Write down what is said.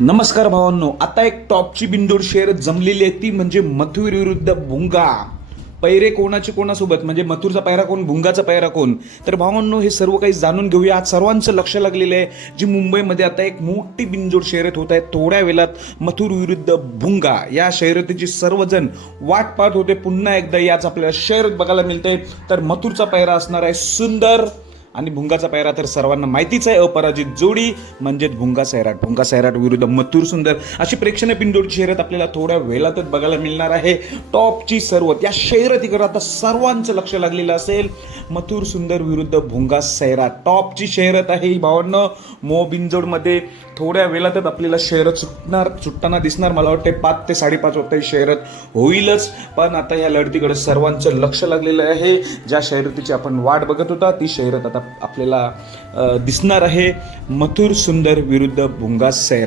नमस्कार भावांनो, आता एक टॉपची बिंदोड शेअर जमलेली आहे ती म्हणजे मथुर विरुद्ध भुंगा. पैरे कोणाचे कोणासोबत, म्हणजे मथुरचा पैरा कोण, भुंगाचा पैरा कोण. तर भावांनो, हे सर्व काही जाणून घेऊया. आज सर्वांचं लक्ष लागलेलं आहे जी मुंबईमध्ये आता एक मोठी बिंजोड शर्यत होत आहे. थोड्या वेळात मथुर विरुद्ध भुंगा या शर्यतीची सर्वजण वाट पाहत होते. पुन्हा एकदा याच आपल्याला शर्यत बघायला मिळते. तर मथुरचा पैरा असणार आहे सुंदर आणि भुंगाचा पैरा तर सर्वांना माहितीच आहे, अपराजित जोडी म्हणजेच भुंगा सैराट. भुंगा सैराट विरुद्ध मथुर सुंदर अशी प्रेक्षणीय बिंदोडची शर्यत आपल्याला थोड्या वेळातच बघायला मिळणार आहे. टॉपची सर्व त्या शर्यतीकडे आता सर्वांचं लक्ष लागलेलं असेल. मथुर सुंदर विरुद्ध भुंगा सैराट टॉपची शर्यत आहे ही भावांनो. मो बिंजोडमध्ये थोड्या वेळातच आपल्याला शर्यत सुटताना दिसणार. मला वाटते 5 ते 5:30 वाजता ही शर्यत होईलच. पण आता या लढतीकडे सर्वांचं लक्ष लागलेलं आहे. ज्या शर्यतीची आपण वाट बघत होता ती शर्यत आता आपल्याला दिसणार आहे. मथुर सुंदर विरुद्ध भुंगा सैराट.